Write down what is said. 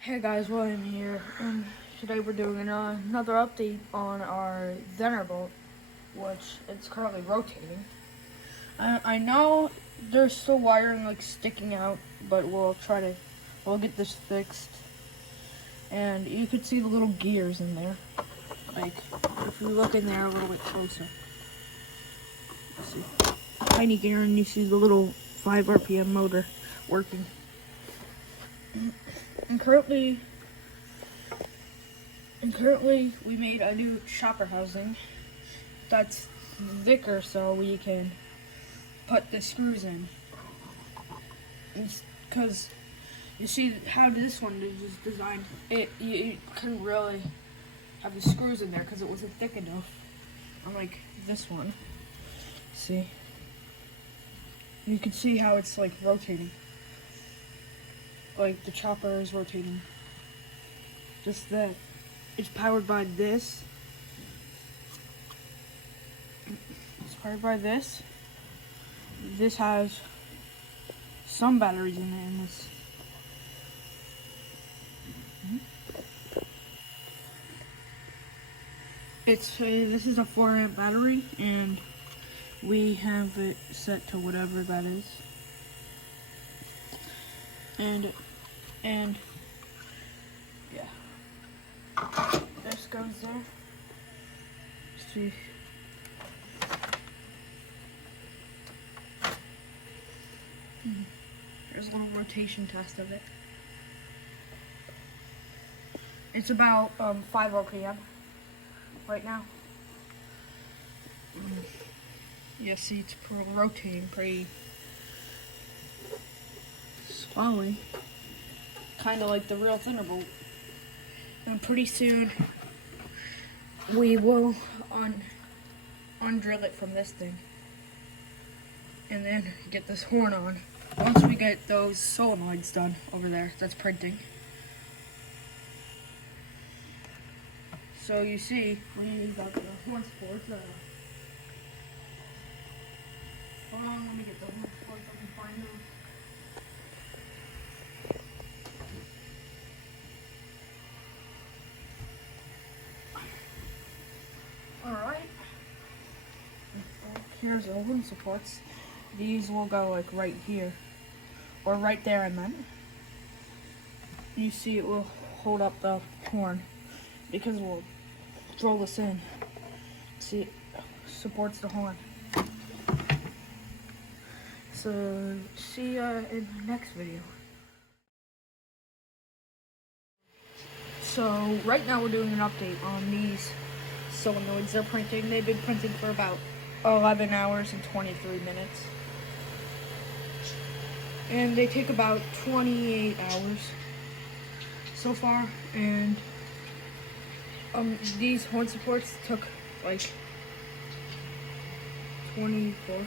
Hey guys, William here, and today we're doing another update on our Thunderbolt, which it's currently rotating. I know there's still wiring sticking out, but we'll get this fixed. And you could see the little gears in there. Like, if you look in there a little bit closer, see, tiny gear, and you see the little 5 RPM motor working. And currently we made a new chopper housing that's thicker so we can put the screws in. Because you see how this one is designed, you couldn't really have the screws in there because it wasn't thick enough. Unlike this one. See? You can see how it's like rotating. Like the chopper is rotating. Just that. It's powered by this. It's powered by this. This has some batteries in it in this. This is a 4-amp battery, and we have it set to whatever that is. And yeah, this goes there. See, there's a little rotation test of it. It's about 5 RPM right now. Yeah, see, it's rotating pretty slowly, kind of like the real Thunderbolt. And pretty soon we will undrill it from this thing and then get this horn on once we get those solenoids done over there that's printing. So you see, we got the horn supports. Hold on, let me get the horn supports. I can find those. Alright, here's the horn supports. These will go like right here, or right there I meant. You see it will hold up the horn, because we'll throw this in. See, it supports the horn. So, see ya in the next video. So, right now we're doing an update on these solenoids. They're printing. They've been printing for about 11 hours and 23 minutes. And they take about 28 hours so far. And these horn supports took like 24.